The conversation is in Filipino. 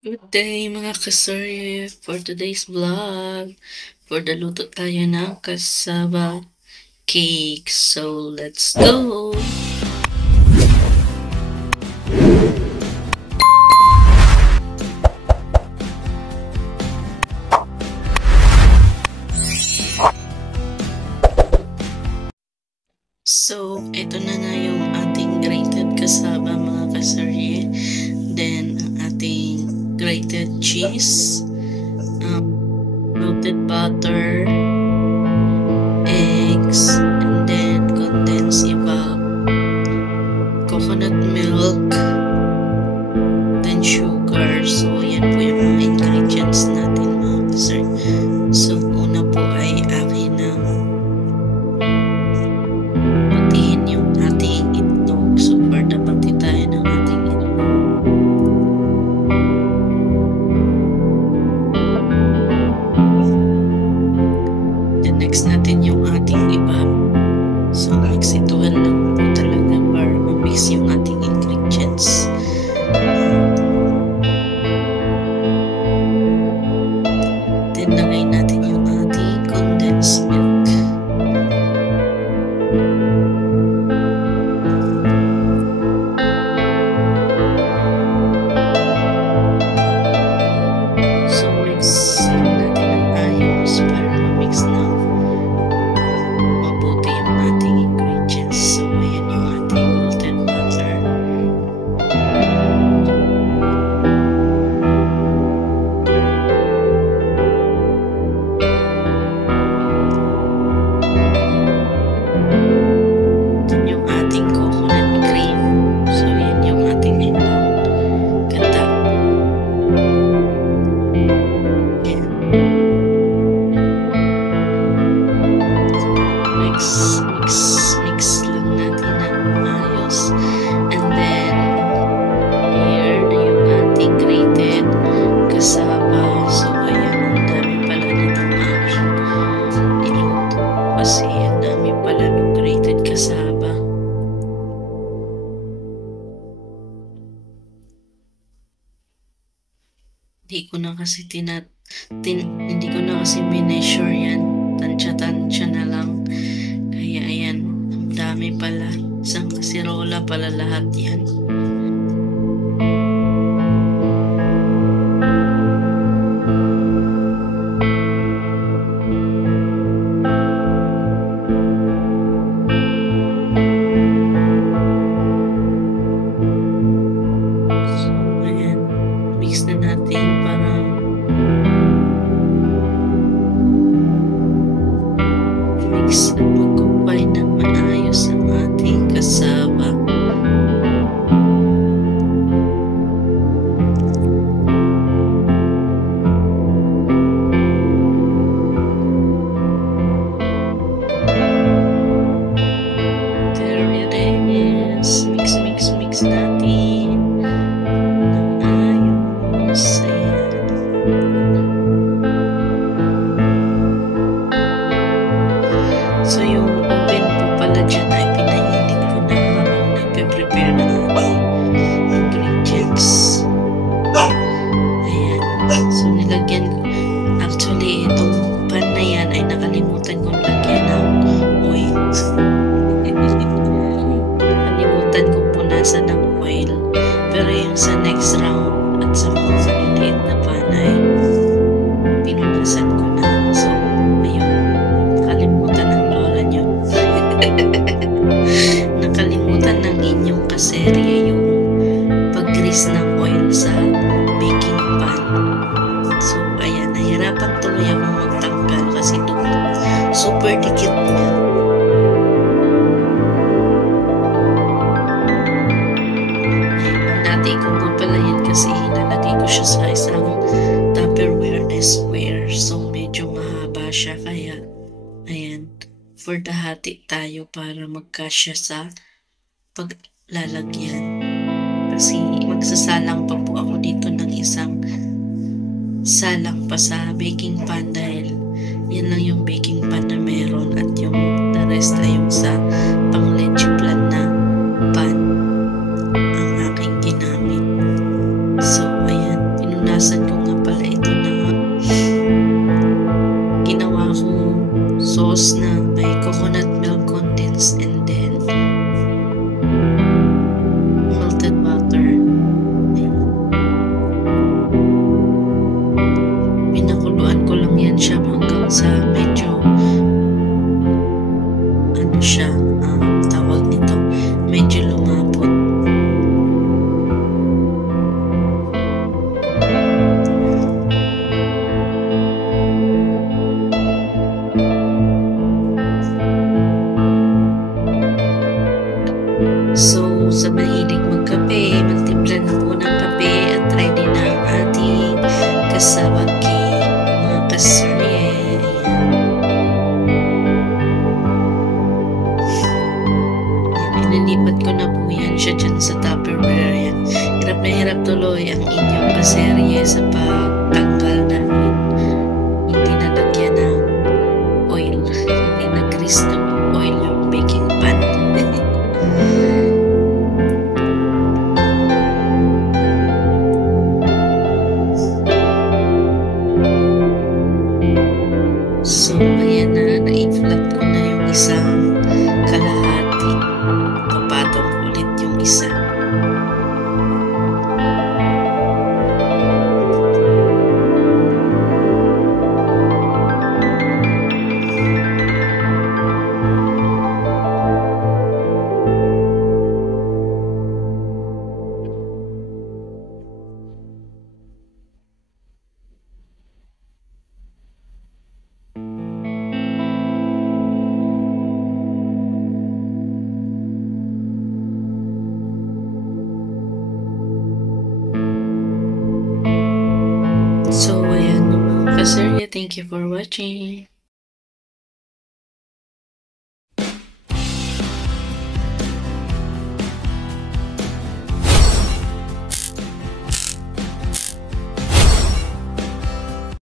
Good day mga kasorye, for today's vlog, for the luto tayo ng cassava cake. So, let's go! So, ito na nga yung ating grated cassava mga kasorye. Then, ang ating grated cheese, melted butter, eggs, and then condensed evap, coconut milk, then sugar. So, yan po yung mga ingredients natin mga kasar. So, una po ay akin na batiin yung ating itlog. So, for the bati tayo ng ating itlog. Then, next natin yung ating evap. So, nagsituhan lang po talaga para ma-mix yung ating ingredients. Then, lagay natin yung ating condensed milk. So, mix lang natin ang ayos para ma-mix na mabuti yung ating ingredients. So, ayan yung ating melted butter. Then yung ating coconut cream. So, ayan yung ating itlog. Gata. Ayan. Mix lang natin ng maayos. And then, here na yung ating grated cassava. So, ayan, ang dami pala nitong aking niluto. Kasi, ang dami pala ng grated cassava. Hindi ko na kasi hindi ko na kasi measure yan. Tansya-tansya na lang. Kaya ayan, ang dami pala. Isang kasirola pala lahat yan. So, ayan. Mix na natin para mix at mag-combine ng maayos ang ating cassava. There it is. Mix natin ng ayos. Ayan. So, yung oven po pala dyan ay pinainit ko na habang nagpe-prepare ng ating ingredients. Ayan. So, nilagyan ko. Actually, itong pan na yan ay nakalimutan kong lagyan ng oil. Nakalimutan kong punasan ng oil. Pero yung sa next round at sa mga maliliit na pan ay pinunasan ko na. So, ayun. Nakalimutan ng lola nyo. Nakalimutan ng inyong kaserye yung pag-grease ng oil sa baking pan. So, ayan. Nahirapan tuloy akong magtanggal kasi super dikit niya. Dati ko po pala yan kasi hinalagay ko siya sa isang Tupperware square. So, medyo mahaba siya. Kaya, ayan, for the hati tayo para magkasya sa paglalagyan. Kasi magsasalang pa po ako dito ng isang salang pa sa baking pan dahil yan lang yung baking pan na meron at yung the rest ay yung sa pang leche plan na pan ang aking ginamit. So, ayan, Hinugasan ko nga pala ito na ginawa kong sauce na may coconut milk condensed and then melted butter. Pinakuluan ko lang yan siya hanggang sa medyo ano siya, tawag nito, medyo lumapot. So, sa mahilig magkape, magtimpla na po ng kape at ready na ang ating kasabaki, mga kasarye. Ayan, inilipat ko na po yan siya dyan sa Tupperware. Ayan. Hirap na hirap tuloy ang inyong kaserye sa pagtanggal na hindi nalagyan ng oil, hindi na-grease ng oil yung baking pan. So, ayan na, na-inflat ko na yung isang kalahati. Papatong ulit yung isa. So, ayan, mga kasarye, thank you for watching.